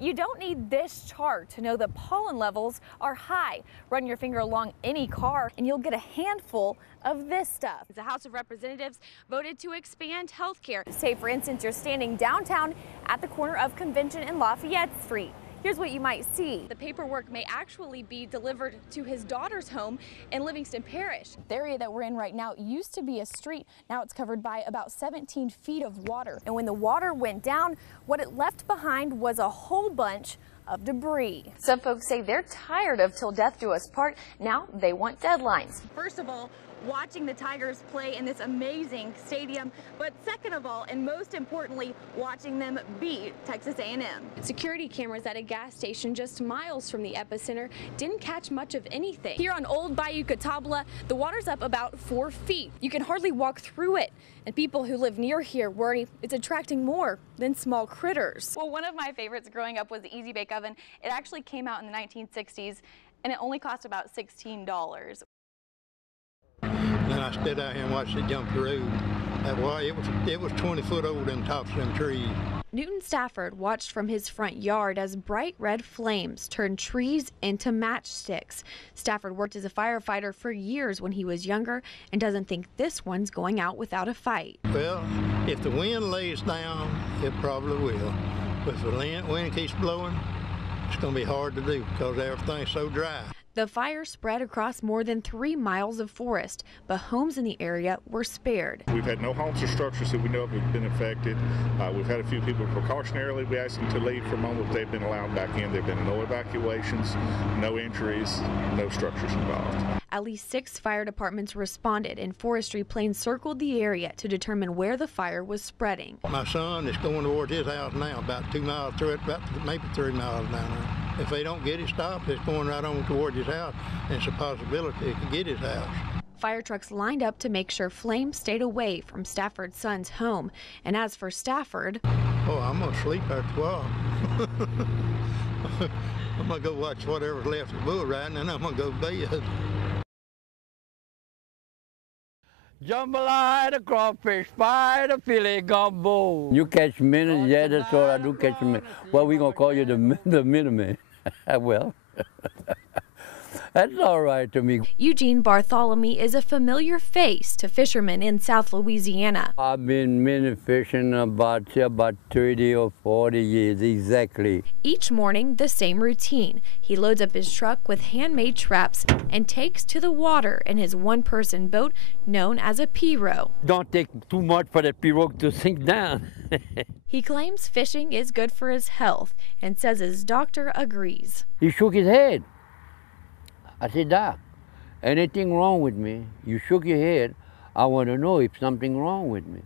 You don't need this chart to know that pollen levels are high. Run your finger along any car and you'll get a handful of this stuff. The House of Representatives voted to expand health care. Say, for instance, you're standing downtown at the corner of Convention and Lafayette Street. Here's what you might see. The paperwork may actually be delivered to his daughter's home in Livingston Parish. The area that we're in right now used to be a street. Now it's covered by about 17 feet of water. And when the water went down, what it left behind was a whole bunch of debris. Some folks say they're tired of Till Death Do Us Part. Now they want deadlines. First of all, watching the Tigers play in this amazing stadium, but second of all, and most importantly, watching them beat Texas A&M. Security cameras at a gas station just miles from the epicenter didn't catch much of anything. Here on Old Bayou Catawba, the water's up about 4 feet. You can hardly walk through it, and people who live near here worry it's attracting more than small critters. Well, one of my favorites growing up was the Easy Bake Oven. It actually came out in the 1960s, and it only cost about $16. Then I stood out here and watched it jump the road. It was 20 foot over them tops of them trees. Newton Stafford watched from his front yard as bright red flames turned trees into matchsticks. Stafford worked as a firefighter for years when he was younger and doesn't think this one's going out without a fight. Well, if the wind lays down, it probably will. But if the wind keeps blowing, it's going to be hard to do because everything's so dry. The fire spread across more than 3 miles of forest, but homes in the area were spared. We've had no homes or structures that we know of have been affected. We've had a few people precautionarily, we asked them to leave for a moment, but they've been allowed back in. There have been no evacuations, no injuries, no structures involved. At least 6 fire departments responded, and forestry planes circled the area to determine where the fire was spreading. My son is going towards his house now, about 2 miles through it, about maybe 3 miles down there. If they don't get it stopped, it's going right on towards his house, and it's a possibility it could get his house. Fire trucks lined up to make sure flames stayed away from Stafford's son's home. And as for Stafford... Oh, I'm going to sleep after a while. I'm going to go watch whatever's left of bull riding, and I'm going to go to bed. Jambalaya, crawfish pie, the filet gumbo. You catch minnows? Yeah, that's all I do, catch minnows. Well, we going to call you the minnow man. Well, that's all right to me. Eugene Bartholomew is a familiar face to fishermen in South Louisiana. I've been minnow fishing about 30 or 40 years, exactly. Each morning, the same routine. He loads up his truck with handmade traps and takes to the water in his one-person boat known as a pirogue. Don't take too much for the pirogue to sink down. He claims fishing is good for his health and says his doctor agrees. He shook his head. I said, Doc, anything wrong with me? You shook your head. I want to know if something wrong with me.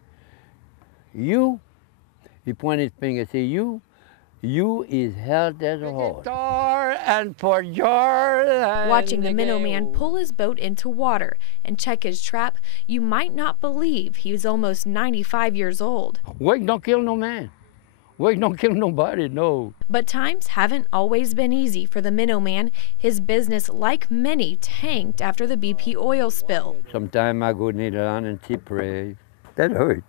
You, he pointed his finger, say, you is health as a horse. And for Watching the minnow man pull his boat into water and check his trap, you might not believe he was almost 95 years old. Work don't kill no man. Work don't kill nobody, no. But times haven't always been easy for the minnow man. His business, like many, tanked after the BP oil spill. Sometimes I go kneel down and pray. That hurt.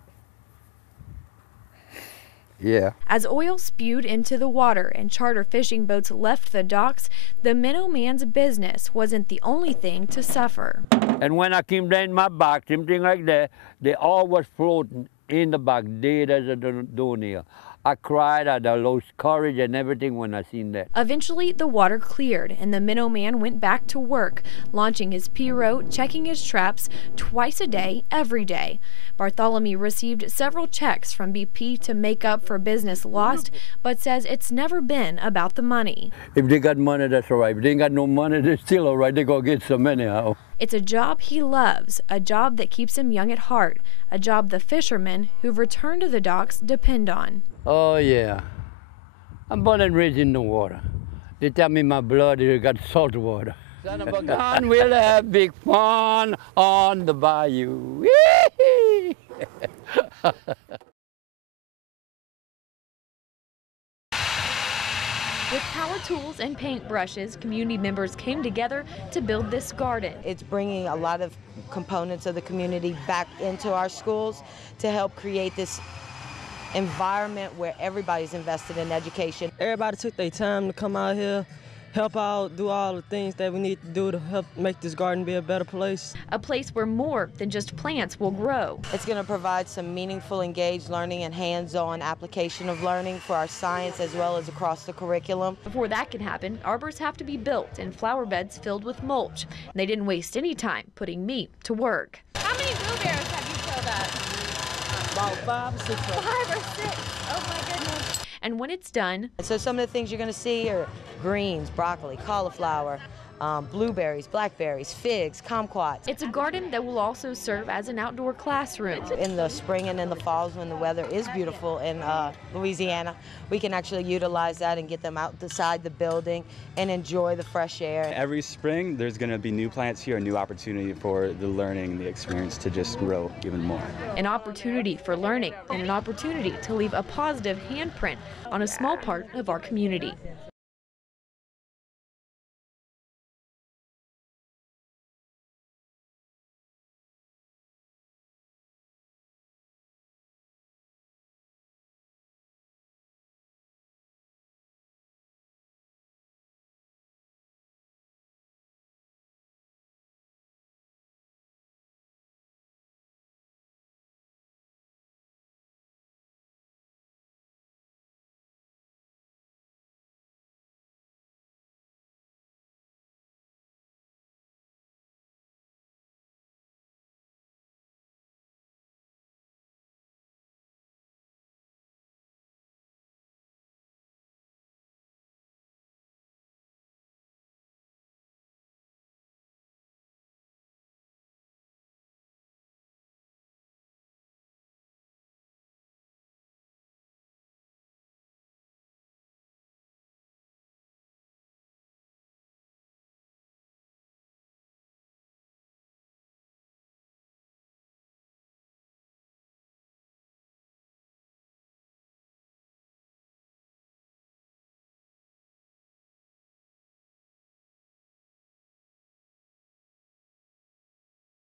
Yeah. As oil spewed into the water and charter fishing boats left the docks, the minnow man's business wasn't the only thing to suffer. And when I came down in my box, something like that, they all was floating in the box, dead as a doornail. I cried, I lost courage and everything when I seen that. Eventually, the water cleared and the minnow man went back to work, launching his pirogue, checking his traps twice a day, every day. Bartholomew received several checks from BP to make up for business lost, but says it's never been about the money. If they got money, that's all right. If they ain't got no money, they're still all right. They're going to get some anyhow. It's a job he loves, a job that keeps him young at heart, a job the fishermen who've returned to the docks depend on. Oh, yeah. I'm born and raised in the water. They tell me my blood has got salt water. Son of a gun, we'll have big fun on the bayou. With power tools and paintbrushes, community members came together to build this garden. It's bringing a lot of components of the community back into our schools to help create this environment where everybody's invested in education. Everybody took their time to come out here, help out, do all the things that we need to do to help make this garden be a better place. A place where more than just plants will grow. It's going to provide some meaningful, engaged learning and hands-on application of learning for our science as well as across the curriculum. Before that can happen, arbors have to be built and flower beds filled with mulch. They didn't waste any time putting me to work. How many blueberries have you filled up? About 5 or 6. 5 or 6. Oh my goodness. And when it's done, So some of the things you're going to see are greens, broccoli, cauliflower, blueberries, blackberries, figs, kumquats. it's a garden that will also serve as an outdoor classroom. In the spring and in the falls when the weather is beautiful in Louisiana, we can actually utilize that and get them outside the building and enjoy the fresh air. Every spring there's going to be new plants here, a new opportunity for the learning, the experience to just grow even more. An opportunity for learning and an opportunity to leave a positive handprint on a small part of our community.